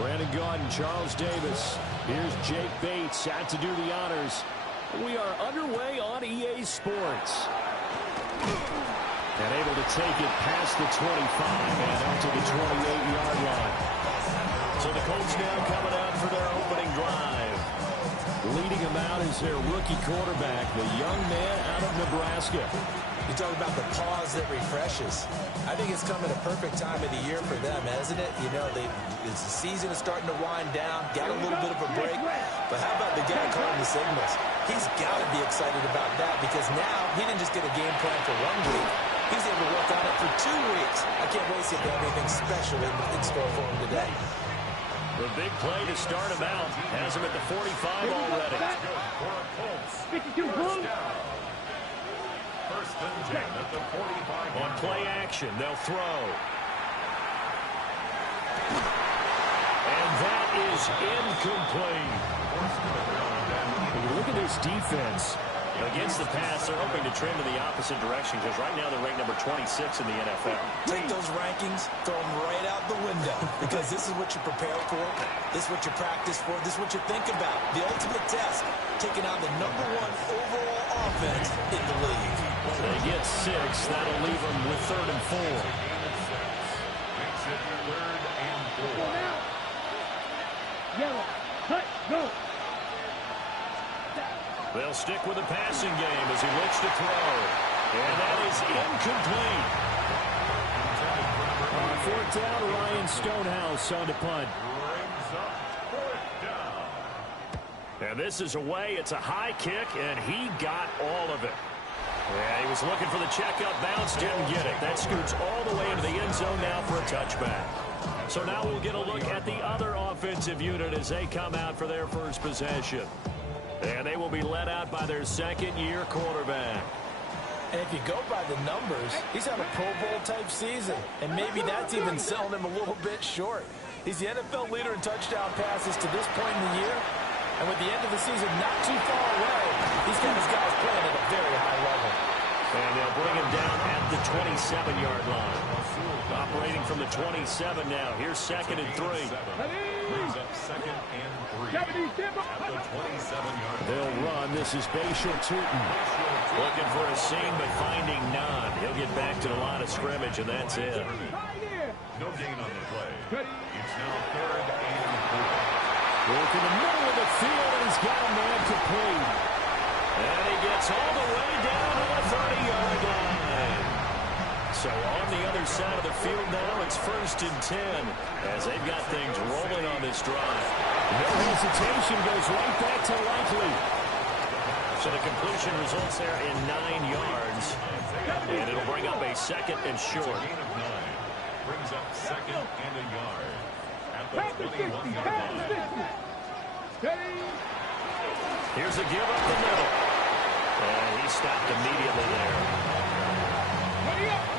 Brandon Gaudin, Charles Davis. Here's Jake Bates out to do the honors. We are underway on EA Sports. And able to take it past the 25 and out to the 28-yard line. So the Colts now coming out for their opening drive. Leading them out is their rookie quarterback, the young man out of Nebraska. You talk about the pause that refreshes. I think it's come at a perfect time of the year for them, hasn't it? You know, the season is starting to wind down, got a little bit of a break. But how about the guy calling the signals? He's got to be excited about that because now he didn't just get a game plan for 1 week. He's able to work on it for 2 weeks. I can't wait to see if they have anything special in store for him today. The big play to start him out has him at the 45 already. 52 Bulls. First and 10 at the 45. On play action, they'll throw. And that is incomplete. When you look at this defense against the pass, they're hoping to trend in the opposite direction because right now they're ranked number 26 in the NFL. Take those rankings, throw them right out the window because this is what you prepare for. This is what you practice for. This is what you think about. The ultimate test, taking on the #1 overall offense in the league. They get 6. That'll leave them with 3rd and 4. Makes it 3rd and 4. Yellow. Cut. Go. They'll stick with the passing game as he looks to throw. And that is incomplete. On 4th down, Ryan Stonehouse on to punt. Brings up 4th down. And this is away. It's a high kick, and he got all of it. Yeah, he was looking for the checkup bounce, didn't get it. That scoots all the way into the end zone now for a touchback. So now we'll get a look at the other offensive unit as they come out for their first possession. And they will be led out by their second-year quarterback. And if you go by the numbers, he's had a Pro Bowl-type season. And maybe that's even selling him a little bit short. He's the NFL leader in touchdown passes to this point in the year. And with the end of the season not too far away, he's got his guys playing at a very high level. And they'll bring him down at the 27-yard line. Operating from the 27 now. Here's 2nd and 3. Brings up 2nd and 3. At the 27-yard line. They'll run. This is Bashal Tootin. Looking for a seam, but finding none. He'll get back to the line of scrimmage, and that's it. No gain on the play. It's now 3rd and 4. Work in the middle of the field, and he's got a man complete. And he gets all the way down to the 30-yard line. So on the other side of the field now, it's 1st and 10 as they've got things rolling on this drive. No hesitation, goes right back to Likely. So the completion results there in 9 yards. And it'll bring up a 2nd and short. Gain of 9. Brings up 2nd and a yard. At the 21-yard line. Here's a give up the middle. And he stopped immediately there.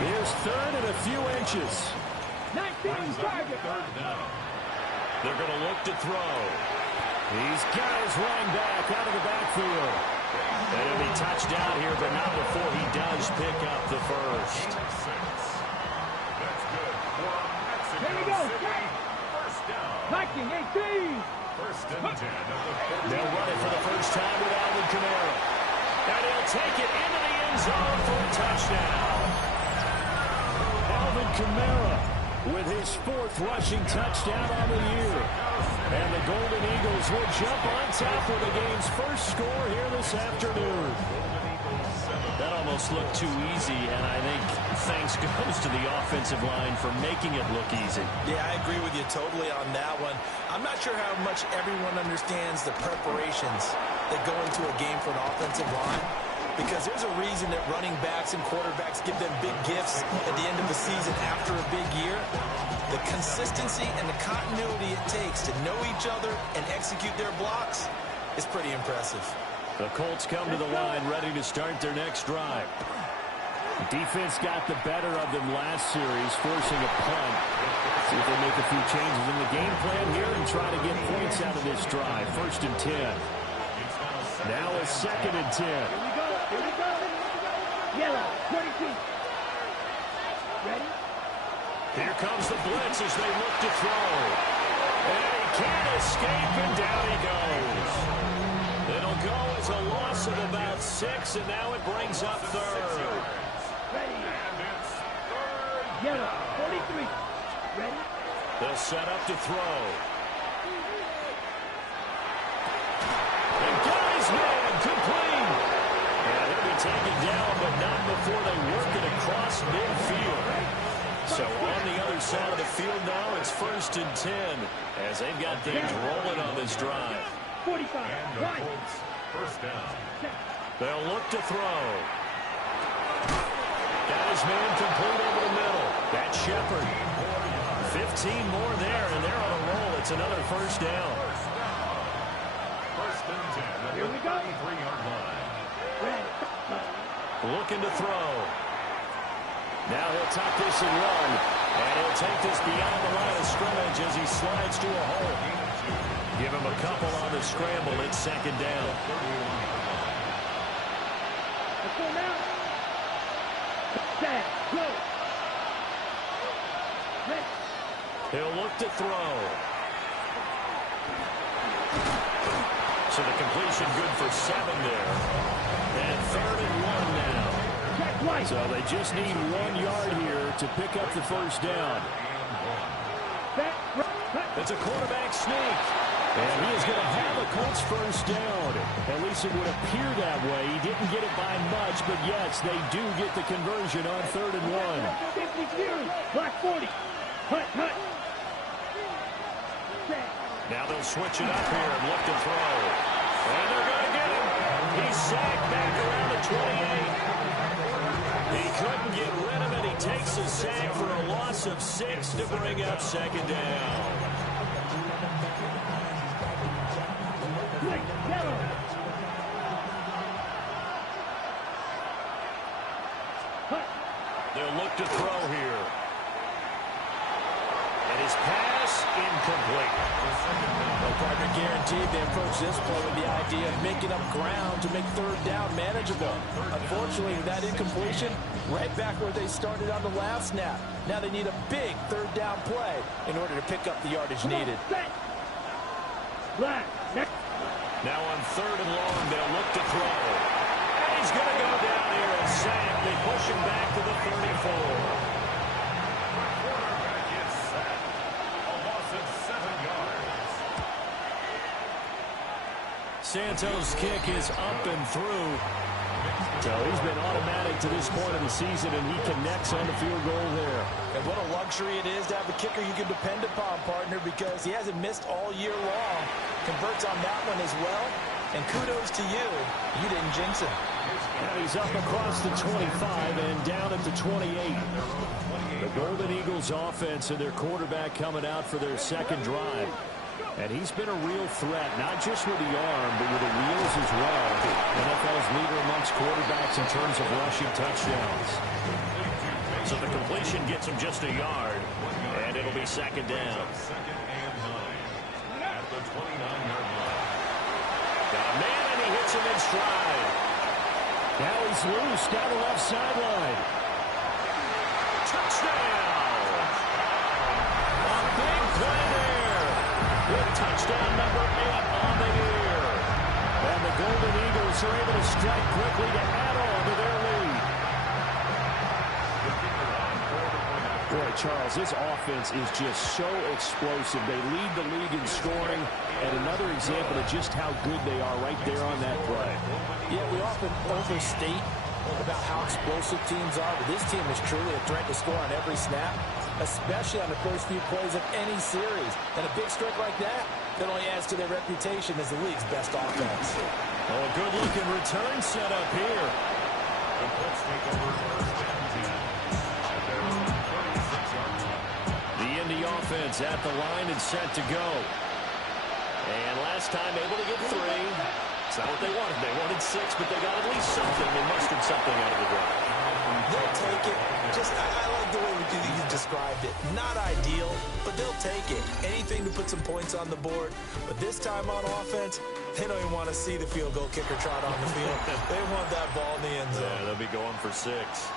Here's 3rd and a few inches. 19 target. 3rd down. They're going to look to throw. He's got his running back out of the backfield. And he'll be touched down here, but not before he does pick up the first. That's good for Mexico Here we go. City. 1st down. Viking 18. 1st and 10 at the 40. They'll run it for the first time with Alvin Kamara. And he'll take it into the end zone for a touchdown. Alvin Kamara with his 4th rushing touchdown on the year. And the Golden Eagles will jump on top with the game's first score here this afternoon. That almost looked too easy, and I think thanks goes to the offensive line for making it look easy. Yeah, I agree with you totally on that one. I'm not sure how much everyone understands the preparations that go into a game for an offensive line. Because there's a reason that running backs and quarterbacks give them big gifts at the end of the season after a big year. The consistency and the continuity it takes to know each other and execute their blocks is pretty impressive. The Colts come to the line ready to start their next drive. Defense got the better of them last series, forcing a punt. See if they make a few changes in the game plan here and try to get points out of this drive. 1st and 10. Now a 2nd and 10. Here we go. Yellow, 22. Ready? Here comes the blitz as they look to throw. And he can't escape, and down he goes. It'll go as a loss of about 6, and now it brings up third. Ready. Yellow, 43. Ready. They'll set up to throw. And got his man complete. And he'll be taken down, but not before they work it across midfield. So on the other side of the field now, it's 1st and 10 as they've got things rolling on this drive. 45. And the Colts, first down. They'll look to throw. Got his man complete over the middle. That's Shepard. 15 more there, and they're on a roll. It's another first down. First and 10 at Here the we go. 33-yard line. Ready. Looking to throw. Now he'll tuck this and run. And he'll take this beyond the line of scrimmage as he slides to a hole. Give him a couple on the scramble. It's 2nd down. Let's go now. Set. Go. Ready. He'll look to throw. So the completion good for 7 there. And 3rd and 1 now. Check right. So they just need 1 yard here to pick up the first down. Set. Right. It's a quarterback sneak. And he is going to have a Colts first down. At least it would appear that way. He didn't get it by much, but yes, they do get the conversion on 3rd and 1. 50 series. Black 40. Hut, hut. Set. Now they'll switch it up here and look to throw. And they're going to get him. He's sacked back around the 28. He couldn't get rid of it. He takes a sack for a loss of 6 to bring up 2nd down. Yellow. Hut. They'll look to throw here. And his pass incomplete. Well, partner, guaranteed they approach this play with the idea of making up ground to make 3rd down manageable. Unfortunately, that incompletion, right back where they started on the last snap. Now they need a big 3rd down play in order to pick up the yardage needed. Set. Black. Next. Now on 3rd and long, they'll look to throw. And he's going to go down here and sack. They push him back to the 34. Quarterback is sacked. A loss of 7 yards. Santos' kick is up and through. So he's been automatic to this point of the season, and he connects on the field goal there. And what a luxury it is to have a kicker you can depend upon, partner, because he hasn't missed all year long. Converts on that one as well. And kudos to you. You didn't jinx him. Now he's up across the 25 and down at the 28. The Golden Eagles offense and their quarterback coming out for their 2nd drive. And he's been a real threat, not just with the arm, but with the wheels as well. NFL's leader amongst quarterbacks in terms of rushing touchdowns. So the completion gets him just a yard, and it'll be 2nd down. 2nd and 9 at the 29-yard line. Got a man, and he hits him in stride. Now he's loose down the left sideline. Touchdown! A big play there. With touchdown number 8 on the year. And the Golden Eagles are able to strike quickly to add on to their lead. Boy, Charles, this offense is just so explosive. They lead the league in scoring, and another example of just how good they are right there on that play. Yeah, we often overstate about how explosive teams are, but this team is truly a threat to score on every snap, especially on the first few plays of any series. And a big strike like that only adds to their reputation as the league's best offense. Oh, a good-looking return set up here. The Colts take over 1st and 10 at their 36-yard line. The Indy offense at the line and set to go. And last time able to get 3. It's not what they wanted. They wanted 6, but they got at least something. They mustered something out of the drive. They'll take it. I like the way you described it. Not ideal, but they'll take it. Anything to put some points on the board. But this time on offense, they don't even want to see the field goal kicker trot on the field. They want that ball in the end zone. Yeah, they'll be going for 6.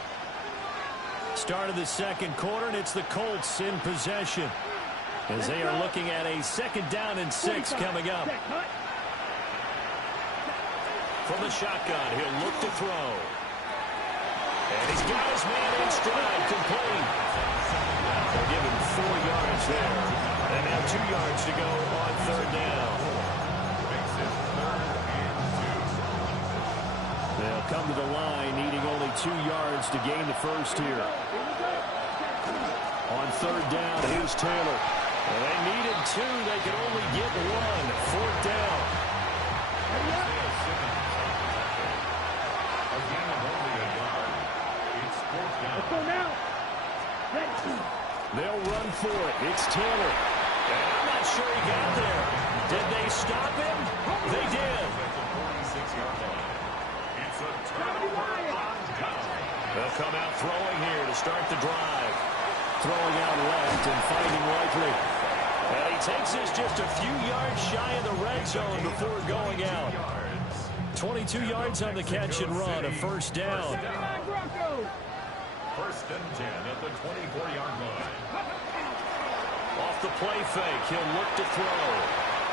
Start of the 2nd quarter, and it's the Colts in possession. as they are looking at a 2nd down and 6 coming up. From the shotgun, he'll look to throw. And he's got his man in stride, complete. They'll give him 4 yards there. And now 2 yards to go on 3rd down. Makes it 3rd and 2. They'll come to the line, needing only 2 yards to gain the first here. On 3rd down, here's Taylor. Well, they needed 2. They could only get 1. 4th down. Again, only a yard. It's 4th down. Let's go now. They'll run for it. It's Taylor. And I'm not sure he got there. Did they stop him? They did. At the 46-yard line. It's a turnover on down. They'll come out throwing here to start the drive. Throwing out left and finding Likely. And he takes this just a few yards shy of the red zone before going out. 22 yards on the catch and run, a 1st down. 1st and 10 at the 24-yard line. Off the play fake, he'll look to throw.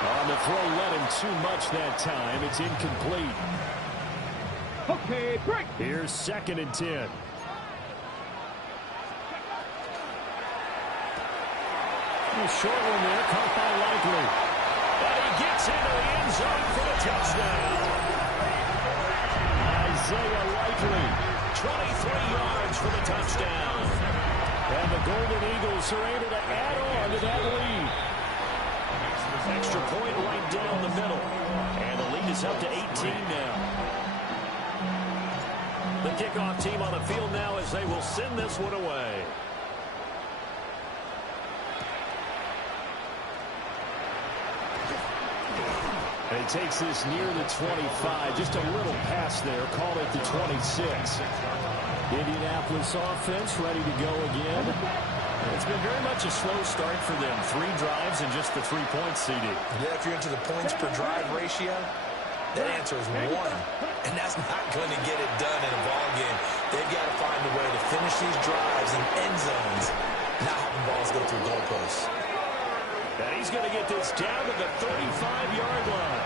On the throw, let him too much that time. It's incomplete. Okay, break. Here's 2nd and 10. A short one there, caught by Likely. And he gets into the end zone for the touchdown. Isaiah Likely, 23 yards for the touchdown. And the Golden Eagles are able to add on to that lead. Extra point right down the middle. And the lead is up to 18 now. The kickoff team on the field now as they will send this one away. And he takes this near the 25, just a little pass there, call it the 26. Indianapolis offense ready to go again. It's been very much a slow start for them. 3 drives and just the 3 points seeded. Yeah, if you're into the points per drive ratio, that answer is 1. And that's not going to get it done in a ball game. They've got to find a way to finish these drives in end zones, not having balls go through goalposts. And he's going to get this down to the 35-yard line.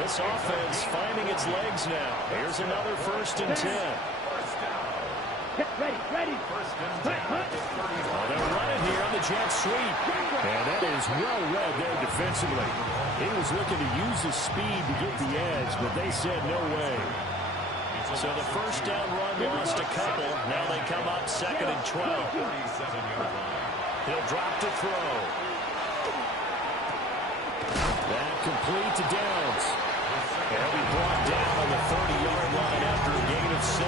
This offense finding its legs now. Here's another 1st and 10. Get ready, ready. 1st and 10 at the 30. Oh, they're running here on the jet sweep. And that is well read there defensively. He was looking to use his speed to get the edge, but they said no way. So the 1st down run lost a couple. Now they come up 2nd and 12. 37-yard line. He'll drop to throw. That complete to Downs. He'll be brought down on the 30-yard line after a gain of 6.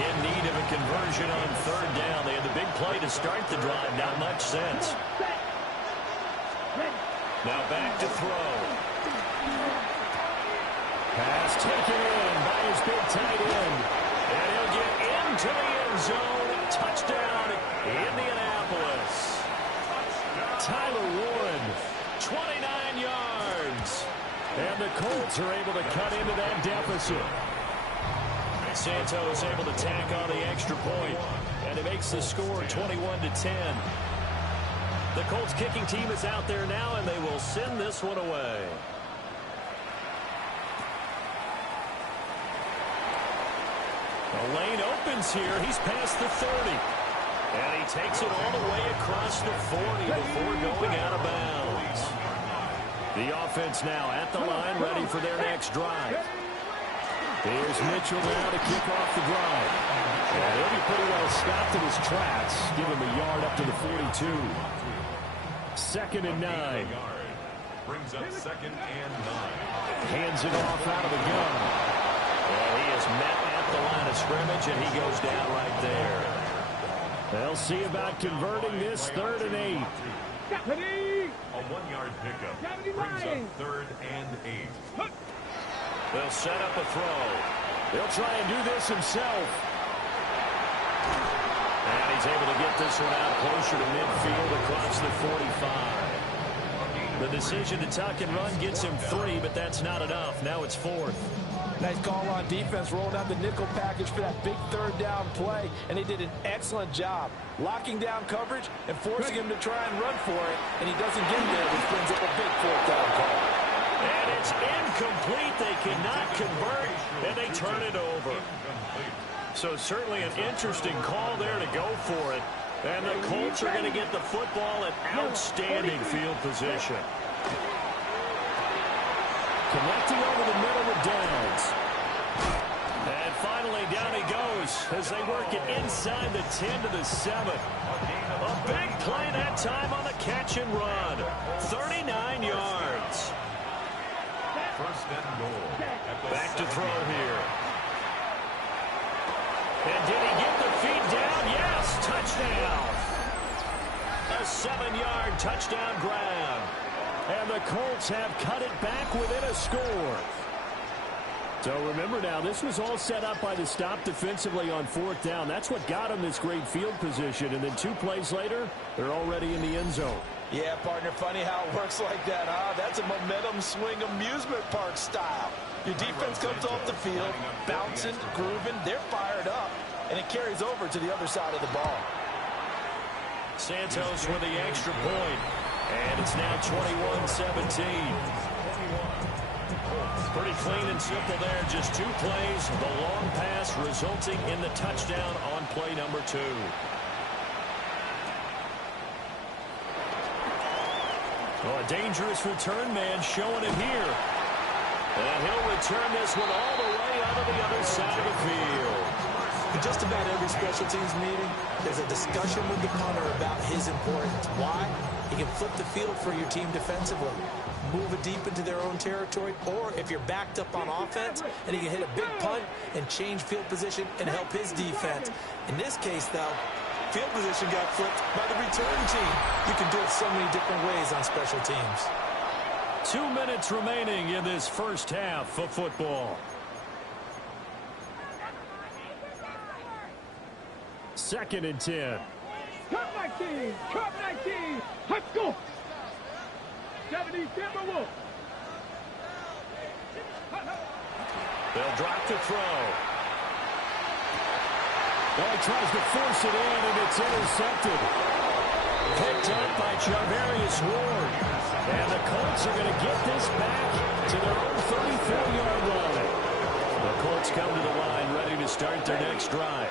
In need of a conversion on 3rd down. They had the big play to start the drive. Not much sense. Now back to throw. Pass taken in by his big tight end. And he'll get into the end zone. Touchdown, Indianapolis. Tyler Warren, 29 yards. And the Colts are able to cut into that deficit. Santos able to tack on the extra point, and it makes the score 21-10. The Colts kicking team is out there now, and they will send this one away. The lane opens here. He's past the 30. And he takes it all the way across the 40 before going out of bounds. The offense now at the line, ready for their next drive. Here's Mitchell now to kick off the drive. And he'll be pretty well stopped in his tracks. Give him a yard up to the 42. 2nd and 9. Brings up 2nd and 9. Hands it off out of the gun. And he is met at the line of scrimmage, and he goes down right there. They'll see about converting this 3rd and 8. A 1-yard pickup brings up 3rd and 8. They'll set up a throw. They'll try and do this himself. And he's able to get this one out closer to midfield across the 45. The decision to tuck and run gets him 3, but that's not enough. Now it's 4th. Nice call on defense, rolling out the nickel package for that big third down play, and they did an excellent job locking down coverage and forcing him to try and run for it, and he doesn't get there, which brings up a big fourth down call. And it's incomplete. They cannot convert, and they turn it over. So certainly an interesting call there to go for it. And the Colts are going to get the football in outstanding field position. Connecting over the middle with Downs. And finally down he goes as they work it inside the 10 to the 7. A big play that time on the catch and run. 39 yards. First and goal. Back to throw here. And did he get the feet down? Yes, touchdown. A 7-yard touchdown grab. And the Colts have cut it back within a score. So remember now, this was all set up by the stop defensively on fourth down. That's what got them this great field position. And then 2 plays later, they're already in the end zone. Yeah, partner, funny how it works like that, huh? That's a momentum swing amusement park style. Your defense comes off the field, bouncing, grooving, they're fired up, and it carries over to the other side of the ball. Santos with the extra point, and it's now 21-17. Pretty clean and simple there, just 2 plays, the long pass resulting in the touchdown on play number 2. Oh, a dangerous return man showing it here. And he'll return this one all the way out of the other side of the field. In just about every special teams meeting, there's a discussion with the punter about his importance. Why? He can flip the field for your team defensively, move it deep into their own territory, or if you're backed up on offense, and he can hit a big punt and change field position and help his defense. In this case, though, field position got flipped by the return team. You can do it so many different ways on special teams. 2 minutes remaining in this first half of football. Second and 10. Cut 19! Cut 19! Let's go! 70 Timberwolves! They'll drop the throw. Well, he tries to force it in, and it's intercepted. Picked up by Charvarius Ward. And the Colts are going to get this back to their own 34-yard line. The Colts come to the line ready to start their next drive.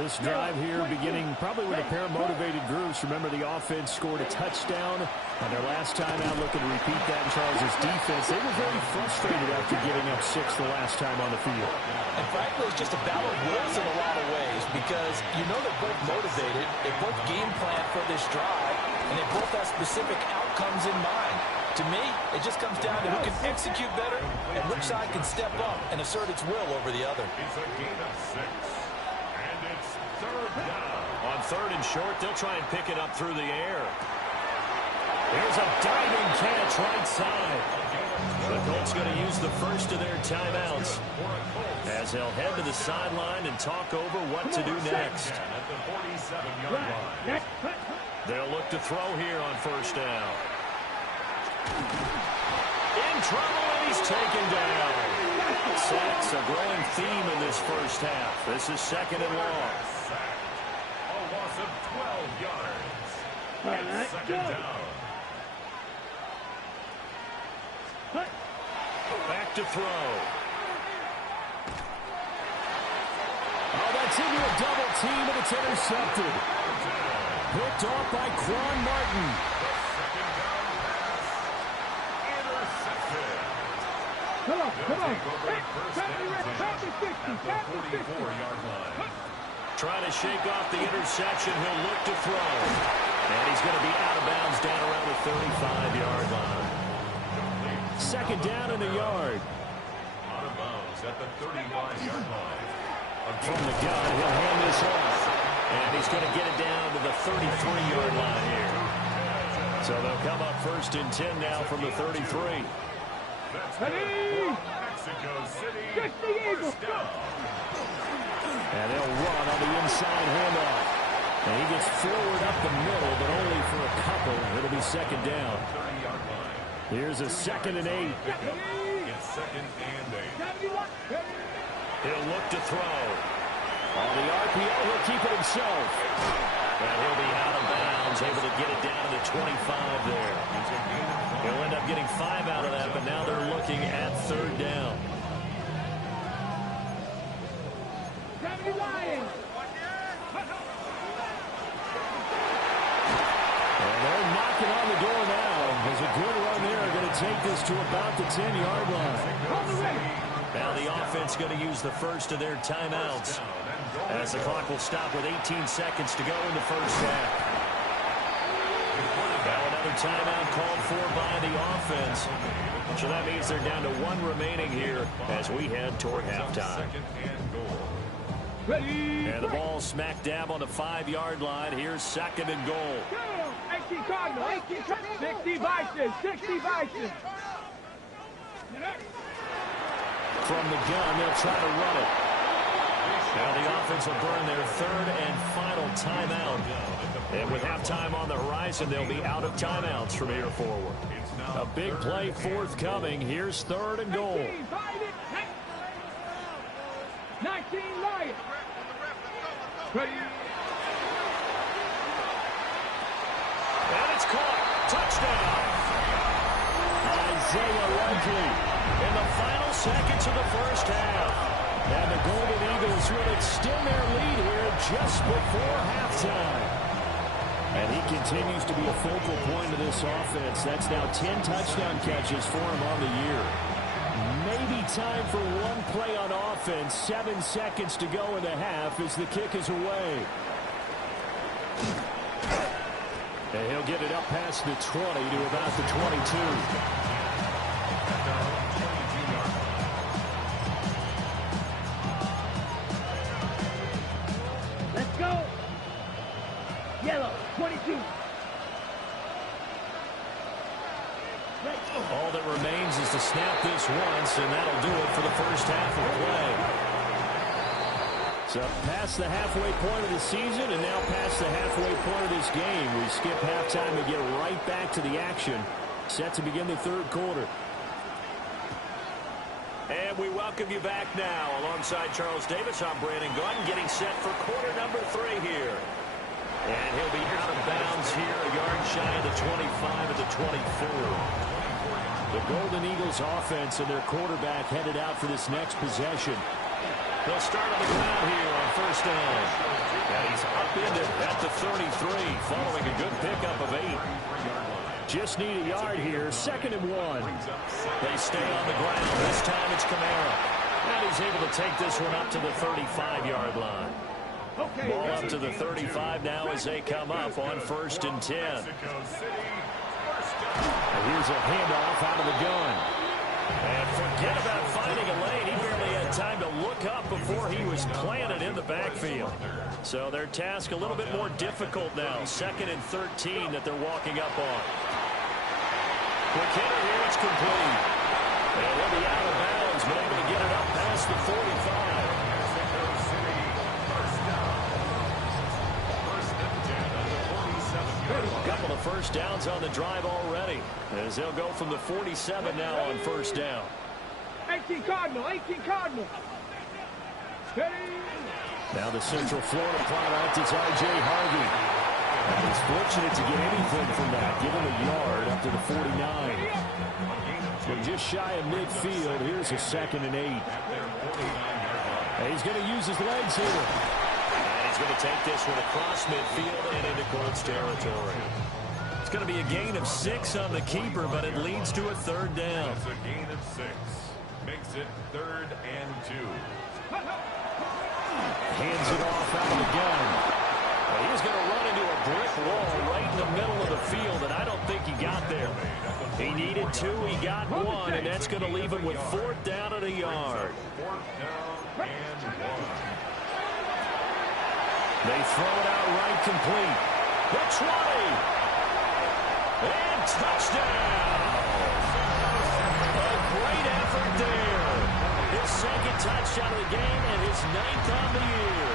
This drive here beginning probably with a pair of motivated groups. Remember, the offense scored a touchdown on their last time out, looking to repeat that in Charles' defense. They were very frustrated after giving up 6 the last time on the field. And frankly, it's just a battle of wills in a lot of ways because you know they're both motivated, they both game plan for this drive, and they both have specific outcomes in mind. To me, it just comes down to who can execute better and which side can step up and assert its will over the other. It's a gain of 6. And it's third down. On third and short, they'll try and pick it up through the air. There's a diving catch right side. The Colts going to use the first of their timeouts as they'll head to the sideline and talk over what to do next. At the 47-yard line. They'll look to throw here on first down. In trouble, and he's taken down. Sacks a growing theme in this first half. This is second and long. A loss of 12 yards. And second down. Back to throw. Oh, that's into a double team, and it's intercepted. Picked off by Quan Martin. Come on, come on. Trying to shake off the interception. He'll look to throw. And he's going to be out of bounds down around the 35-yard line. Second down in the yard. Out of bounds at the 35-yard line. From the gun, he'll hand this off. And he's going to get it down to the 33-yard line here. So they'll come up first and 10 now from the 33. Mexico City. First down. And they'll run on the inside handoff. And he gets forward up the middle, but only for a couple. It'll be second down. 30-yard line. Here's a second and 8. It's second and 8. He'll look to throw. On the RPO, he'll keep it himself. And he'll be out of bounds, able to get it down to the 25 there. He'll end up getting 5 out of that, but now they're looking at third down. And they're knocking on the door now. There's a good run there. Going to take this to about the 10-yard line. Now the offense going to use the first of their timeouts, as the clock will stop with 18 seconds to go in the first half. Now another timeout called for by the offense. So that means they're down to 1 remaining here as we head toward halftime. And the ball smack dab on the 5-yard line. Here's second and goal. 18 Cardinal, 18 60 Vikings, 60 Vikings. From the gun, they'll try to run it. Now the offense will burn their third and final timeout. And with halftime on the horizon, they'll be out of timeouts from here forward. A big play forthcoming. Here's third and goal. 19 Lions. Ready. And it's caught. Touchdown. Isaiah Likely in the final seconds of the first half. And the Golden Eagles will extend their lead here just before halftime. And he continues to be a focal point of this offense. That's now 10 touchdown catches for him on the year. Maybe time for one play on offense. 7 seconds to go in the half as the kick is away. And he'll get it up past the 20 to about the 22. Let's go. Yellow, 22. All that remains is to snap this once, and that'll do it for the first half of play. So past the halfway point of the season and now past the halfway point of this game. We skip halftime and get right back to the action. Set to begin the third quarter. And we welcome you back now. Alongside Charles Davis, I'm Brandon Gunn, getting set for quarter number 3 here. And he'll be out of bounds here, a yard shy of the 25 at the 24. The Golden Eagles offense and their quarterback headed out for this next possession. They'll start on the ground here on first down. And he's upended at the 33, following a good pickup of 8. Just need a yard here, second and 1. They stay on the ground. This time it's Kamara. And he's able to take this one up to the 35-yard line. Ball up to the 35 now as they come up on first and 10. And here's a handoff out of the gun. And forget about finding a lane. He barely had time to look up before he was planted in the backfield. So their task a little bit more difficult now. Second and 13 that they're walking up on. Quick hitter here, it's complete. And he'll be out of bounds, but able to get it up past the 45. A couple of first downs on the drive already, as they'll go from the 47 now on first down. 18 Cardinal, 18 Cardinal. Now the Central Florida product is R.J. Harvey. And he's fortunate to get anything from that. Give him a yard up to the 49. But just shy of midfield, here's a second and 8. And he's going to use his legs here. He's going to take this one across midfield and into Colts territory. It's going to be a gain of 6 on the keeper, but it leads to a third down. It's a gain of 6. Makes it third and 2. Hands it off out of the gun. Well, he's going to run into a brick wall right in the middle of the field, and I don't think he got there. He needed 2, he got 1, and that's going to leave him with 4th down at a yard. 4th down and 1. They throw it out right complete. The 20. And touchdown. A great effort there. His second touchdown of the game and his 9th on the year.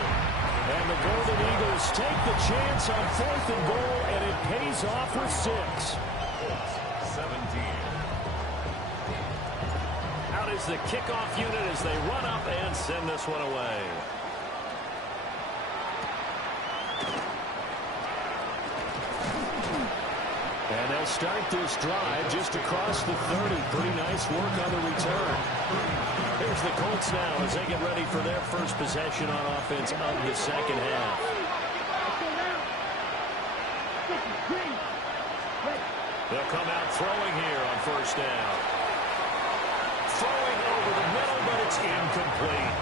And the Golden Eagles take the chance on 4th and goal, and it pays off with 6. 17. is the kickoff unit as they run up and send this one away. And they'll start this drive just across the 30. Pretty nice work on the return. Here's the Colts now as they get ready for their first possession on offense of the second half. They'll come out throwing here on first down. Throwing over the middle, but it's incomplete.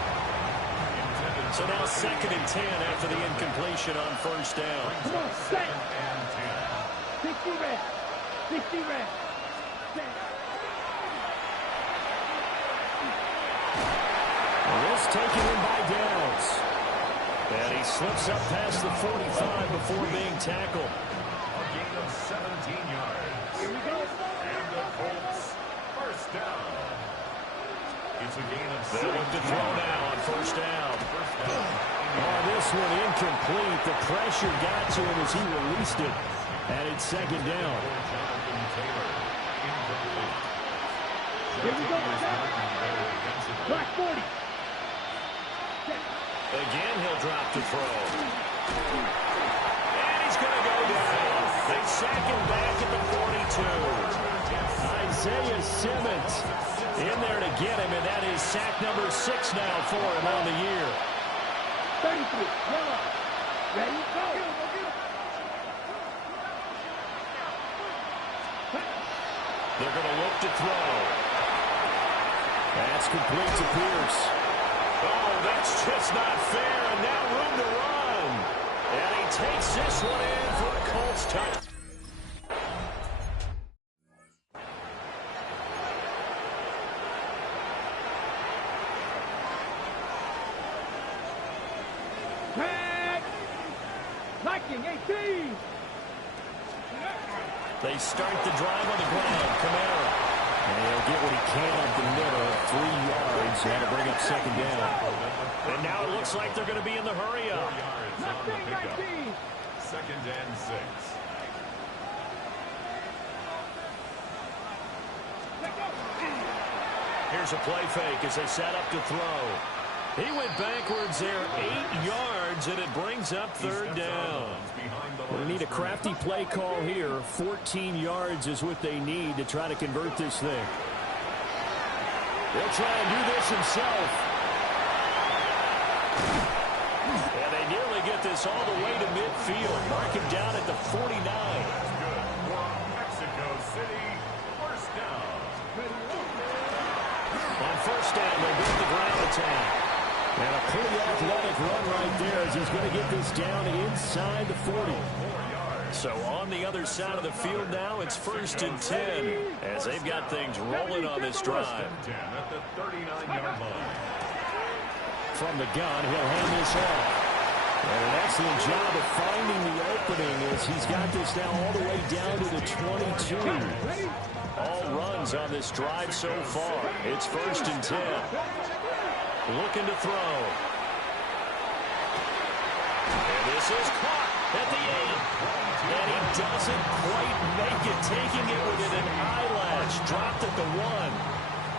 So now 2nd and 10 after the incompletion on first down. Come on, set. 60 red. 60 red. This taken in by Downs. And he slips up past the 45 before being tackled. A gain of 17 yards. Here we go. And the Colts, first down. It's a gain of 7. They'll look to throw now on first down. Oh, this one incomplete. The pressure got to him as he released it. And it's second down. Here we go. Black 40. Again, he'll drop to throw. And he's going to go down. They sack him back at the 42. Isaiah Simmons in there to get him, and that is sack number 6 now for him on the year. 33. Ready? Go. They're going to look to throw. That's complete to Pierce. Oh, that's just not fair, and now room to run. And he takes this one in for a Colts touch. Tag. Liking 18. They start the drive on the ground. Kamara. And he'll get what he can up the middle. 3 yards. And to bring up second down. And now it looks like they're going to be in the hurry up. 19. 2nd and 6. Here's a play fake as they set up to throw. He went backwards there 8 yards, and it brings up 3rd down. They need a crafty play call here. 14 yards is what they need to try to convert this thing. They'll try and do this himself. And they nearly get this all the way to midfield. Mark him down at the 49. Mexico City, first down. On first down, they'll get the ground attack. And a pretty athletic run right there as he's going to get this down inside the 40. So on the other side of the field now, it's 1st and 10 as they've got things rolling on this drive. At the 39-yard line. From the gun, he'll hand this off. And an excellent job of finding the opening as he's got this now all the way down to the 22. All runs on this drive so far. It's 1st and 10. Looking to throw. And this is caught at the 8. And he doesn't quite make it, taking it within an eyelash. Dropped at the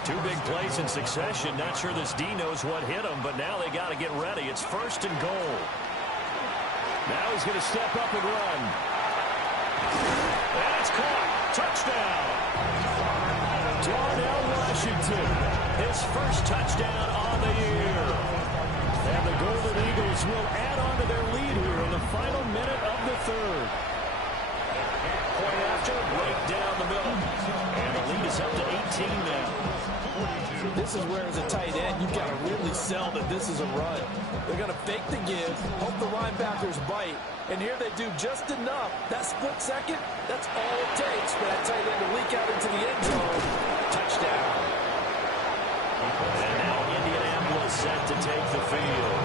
1. 2 big plays in succession. Not sure this D knows what hit him, but now they got to get ready. It's 1st and goal. Now he's going to step up and run. And it's caught. Touchdown. Darnell Washington. His first touchdown on the year. And the Golden Eagles will add on to their lead here in the final minute of the 3rd. Point after, right down the middle. And the lead is up to 18 now. This is where, as a tight end, you've got to really sell that this is a run. They're going to fake the give, hope the linebackers bite, and here they do just enough. That split second, that's all it takes for that tight end to leak out into the end zone. Touchdown. And now Indianapolis set to take the field.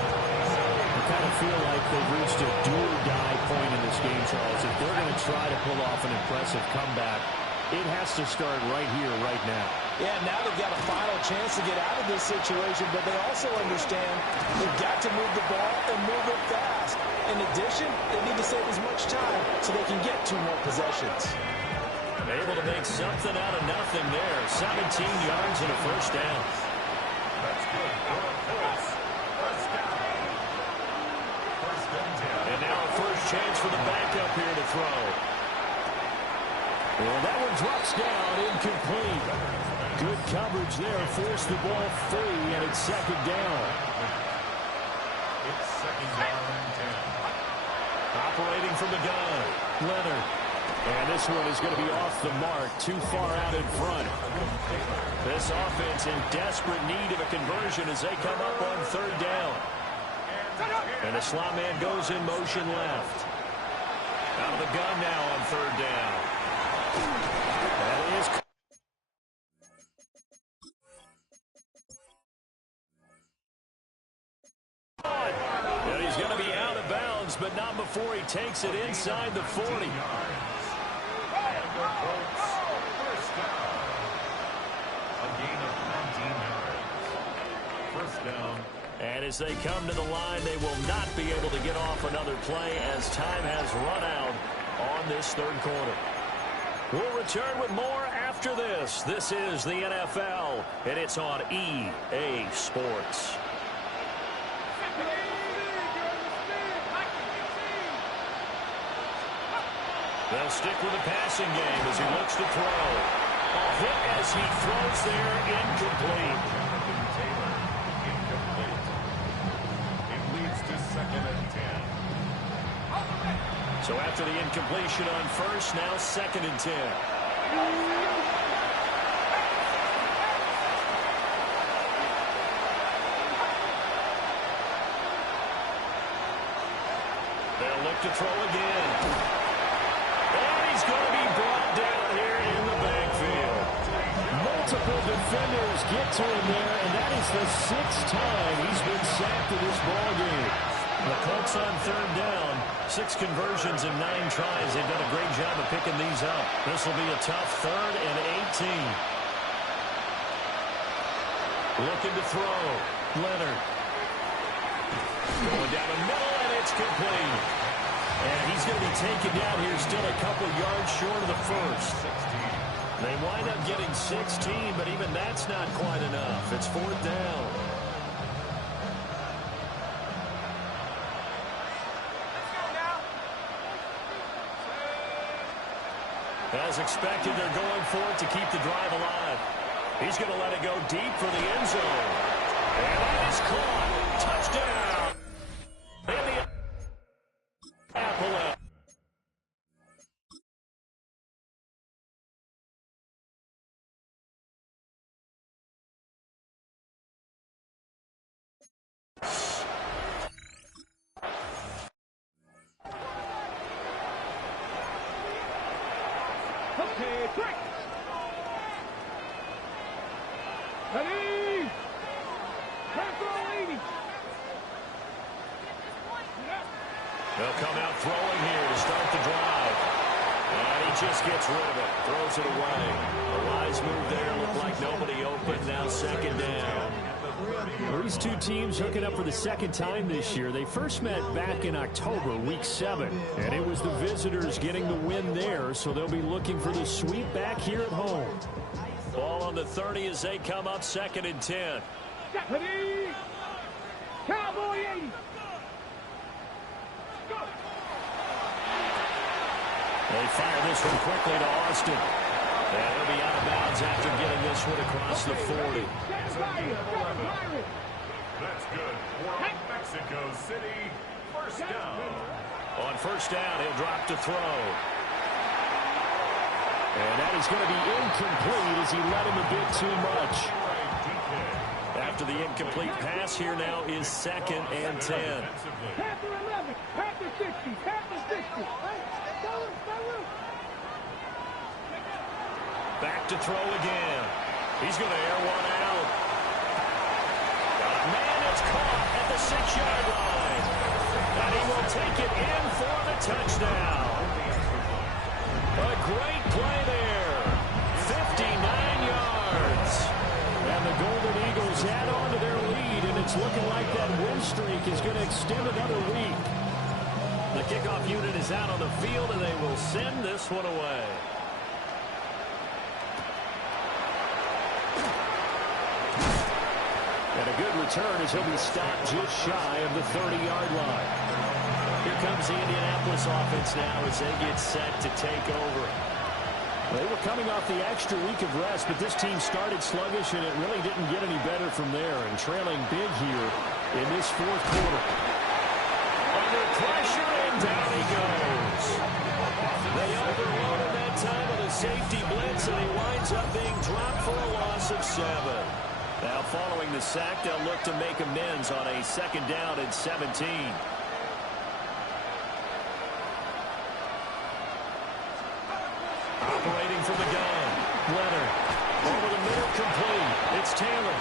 I kind of feel like they've reached a do-or-die point in this game, Charles. If they're going to try to pull off an impressive comeback, it has to start right here, right now. Yeah, now they've got a final chance to get out of this situation, but they also understand they've got to move the ball and move it fast. In addition, they need to save as much time so they can get 2 more possessions. Able to make something out of nothing there. 17 yards and a first down. good for the Colts. First down. First and 10. And now a first chance for the backup here to throw. Well, that one drops down, incomplete. Good coverage there, forced the ball free, and it's second down. It's second down and 10. Operating from the gun, Leonard. And this one is going to be off the mark, too far out in front. This offense in desperate need of a conversion as they come up on third down. And the slot man goes in motion left. Out of the gun now on third down. That is... And he's going to be out of bounds, but not before he takes it inside the 40. And the Colts, first down. A gain of 19 yards. First down. And as they come to the line, they will not be able to get off another play as time has run out on this third quarter. We'll return with more after this. This is the NFL, and it's on EA Sports. They'll stick with the passing game as he looks to throw. A hit as he throws there, incomplete. Taylen, incomplete. It leads to second and 10. So after the incompletion on first, now second and 10. They'll look to throw again. And he's going to be brought down here in the backfield. Multiple defenders get to him there, and that is the 6th time he's been sacked in this ballgame. The Colts on third down, 6 conversions and 9 tries. They've done a great job of picking these up. This will be a tough third and 18. Looking to throw. Leonard. Going down the middle, and it's complete. And he's going to be taken down here still a couple yards short of the first. They wind up getting 16, but even that's not quite enough. It's fourth down. As expected, they're going for it to keep the drive alive. He's going to let it go deep for the end zone. And that is caught. Touchdown. And the apple out. Okay, quick! Ready! They'll come out throwing here to start the drive. And he just gets rid of it. Throws it away. A wise move there. Looked like nobody open. Now second down. Well, these two teams hooking up for the second time this year. They first met back in October, week 7. And it was the visitors getting the win there, so they'll be looking for the sweep back here at home. Ball on the 30 as they come up second and 10. Ready! Cowboy 80! Go! They fire this one quickly to Austin. And he'll be out of bounds after getting this one across the 40. That's good for Mexico City. First down. On first down, he'll drop to throw. And that is going to be incomplete as he let him a bit too much. After the incomplete pass, here now is second and 10. Panther 11, Panther 60, Panther 60. Back to throw again. He's going to air one out. Got a man that's caught at the 6-yard line. And he will take it in for the touchdown. A great play there. 59 yards. And the Golden Eagles add on to their lead, and it's looking like that win streak is going to extend another week. The kickoff unit is out on the field, and they will send this one away. And a good return as he'll be stopped just shy of the 30-yard line. Here comes the Indianapolis offense now as they get set to take over. They were coming off the extra week of rest, but this team started sluggish, and it really didn't get any better from there, and trailing big here in this fourth quarter. Under pressure, and down he goes. They overload him that time with a safety blitz, and he winds up being dropped for a loss of 7. Now following the sack, they'll look to make amends on a 2nd down and 17. Operating from the gun, Leonard. Over the middle, complete. It's Taylor.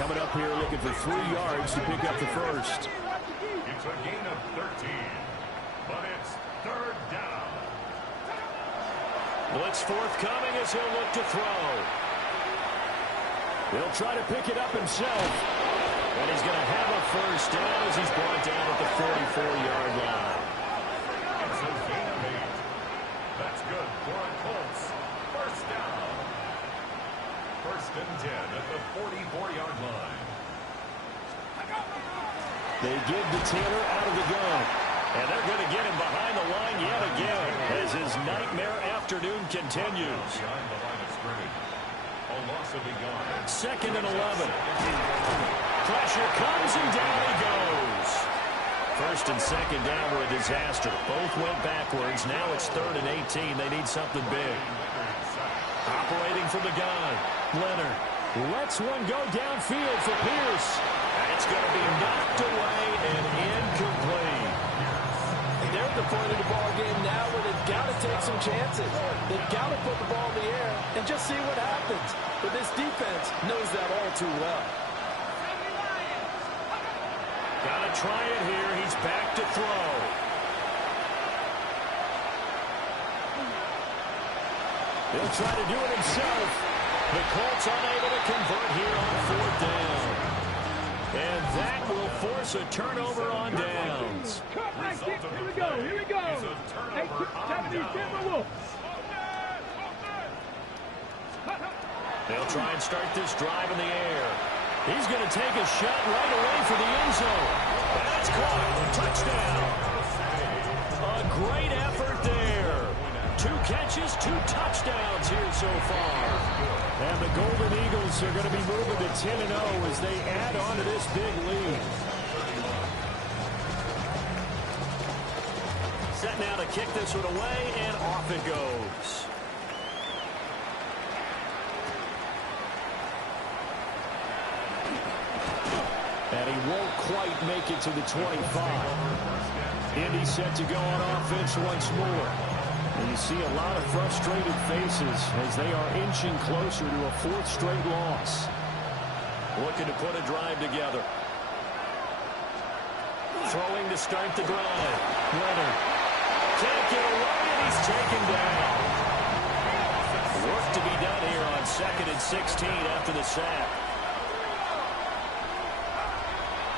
Coming up here looking for 3 yards to pick up the first. It's a gain of 13, but it's 3rd down. Blitz forthcoming as he'll look to throw. He'll try to pick it up himself. And he's going to have a first down as he's brought down at the 44-yard line. It's a gain of 8. That's good for a Colts. First down. 1st and 10 at the 44-yard line. They give to Taylor out of the gun. And they're going to get him behind the line yet again as his nightmare afternoon continues. Behind the line of scrimmage. A loss of a yard. 2nd and 11. Pressure comes and down he goes. 1st and 2nd down were a disaster. Both went backwards. Now it's 3rd and 18. They need something big. Operating from the gun. Leonard lets one go downfield for Pierce. It's going to be knocked away and incomplete. They're at the point of the ball game now where they've got to take some chances. They've got to put the ball in the air and just see what happens. But this defense knows that all too well. Got to try it here. He's back to throw. He'll try to do it himself. The Colts unable to convert here on 4th down. And that will force a turnover on downs. Here we go. Here we go. 70 Timberwolves. They'll try and start this drive in the air. He's going to take a shot right away for the end zone. That's caught. Touchdown. A great effort there. 2 catches, 2 touchdowns here so far. And the Golden Eagles are going to be moving to 10-0 as they add on to this big lead. Set now to kick this one away, and off it goes. And he won't quite make it to the 25. Indy set to go on offense once more. And you see a lot of frustrated faces as they are inching closer to a 4th straight loss. Looking to put a drive together. Throwing to start the drive. Leonard can't get away, and he's taken down. Work to be done here on 2nd and 16 after the sack.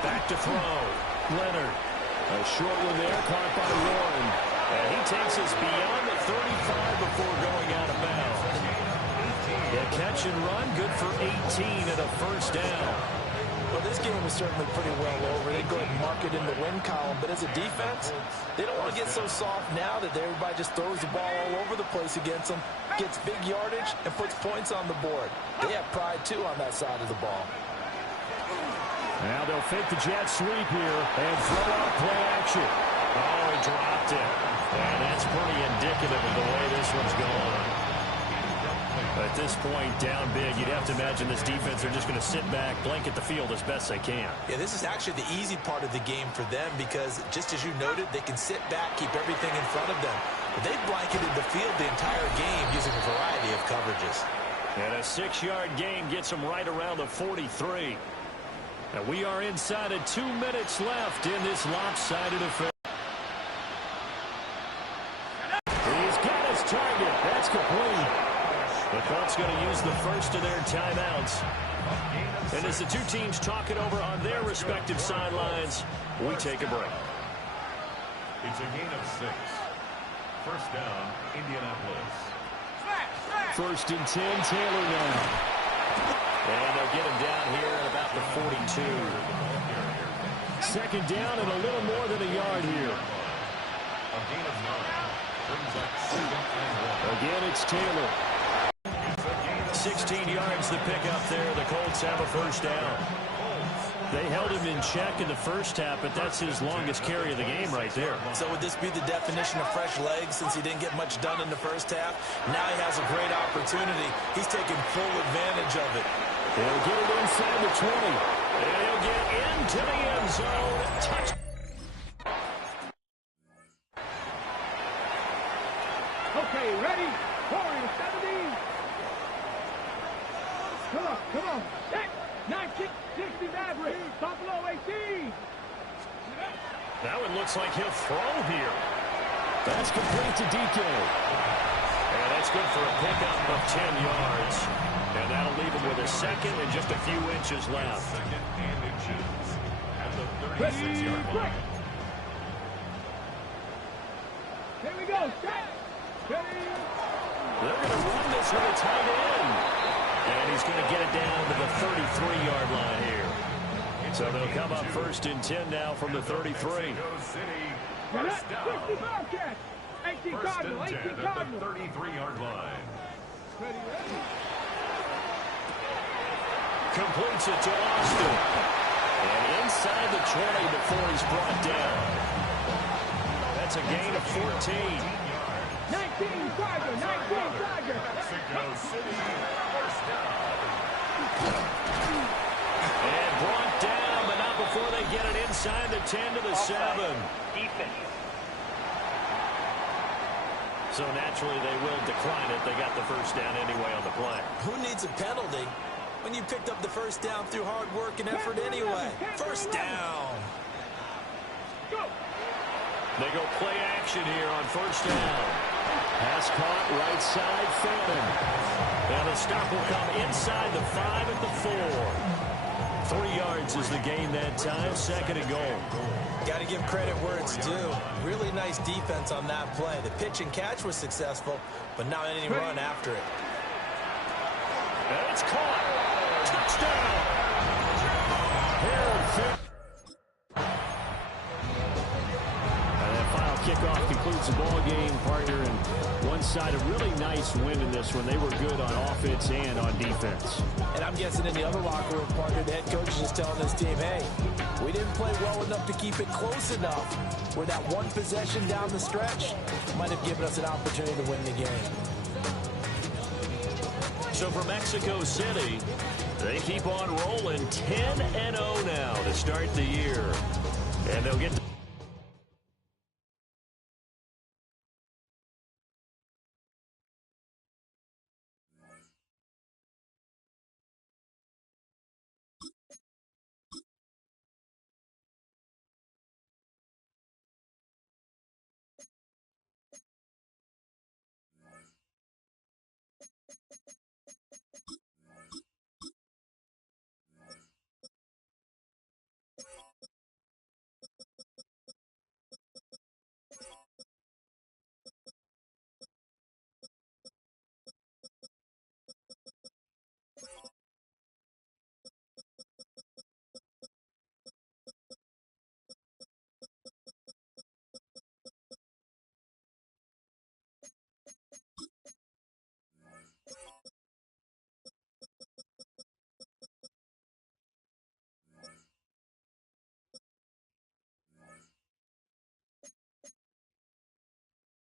Back to throw. Leonard. A short one there, caught by Warren. And he takes us beyond the 35 before going out of bounds. The catch and run, good for 18 and a first down. Well, this game is certainly pretty well over. They go ahead and mark it in the win column. But as a defense, they don't want to get so soft now that everybody just throws the ball all over the place against them, gets big yardage, and puts points on the board. They have pride, too, on that side of the ball. Now they'll fake the jet sweep here and throw out play action. Oh, he dropped it. And that's pretty indicative of the way this one's going. At this point, down big, you'd have to imagine this defense are just going to sit back, blanket the field as best they can. Yeah, this is actually the easy part of the game for them because, just as you noted, they can sit back, keep everything in front of them. But they've blanketed the field the entire game using a variety of coverages. And a 6-yard gain gets them right around the 43. And we are inside of 2 minutes left in this lopsided affair. He's got his target. That's complete. The Colts going to use the first of their timeouts. And as the 2 teams talk it over on their respective sidelines, we take a break. It's a gain of 6. First down, Indianapolis. 1st and 10, Taylor now. And they'll get him down here at about the 42. Second down and a little more than a yard here. Again, it's Taylor. 16 yards to pick up there. The Colts have a first down. They held him in check in the first half, but that's his longest carry of the game right there. So would this be the definition of fresh legs since he didn't get much done in the first half? Now he has a great opportunity. He's taking full advantage of it. He'll get it inside the 20. And he'll get into the end zone. Touch. Okay, ready? Warrior 70. Come on. Set. 19, 60 Maverick. Buffalo 18. That one looks like he'll throw here. That's complete to DK. And that's good for a pickup of 10 yards. And that'll leave him with a second and just a few inches left. Second and inches at the Ready, 36-yard line. Here we go. Set. Ready. They're going to run this with a tight end. And he's going to get it down to the 33-yard line here. So they'll come up first and 10 now from the 33. First down. 60 Bobcats. 18 First Cardinal. and 10 18 at the Cardinal. 33-yard line. Ready. Completes it to Austin. And inside the 20 before he's brought down. That's a gain of 14. 19 Tiger. 19 Tiger. Mexico City. First down. And brought down, but not before they get it inside the 10 to the 7. So naturally they will decline it. They got the first down anyway on the play. Who needs a penalty when you picked up the first down through hard work and effort anyway? First down. They go play action here on first down. Pass caught right side, Fannin. And the stop will come inside the 5 at the 4. 3 yards is the gain that time. Second and goal. Got to give credit where it's due. Really nice defense on that play. The pitch and catch was successful, but not any run after it. And it's caught. Touchdown. And that final kickoff concludes the ball game, partner. And one side, a really nice win in this one. They were good on offense and on defense. And I'm guessing in the other locker room, partner, the head coach is just telling this team, hey, we didn't play well enough to keep it close enough where that one possession down the stretch might have given us an opportunity to win the game. So for Mexico City, they keep on rolling 10-0 now to start the year. And they'll get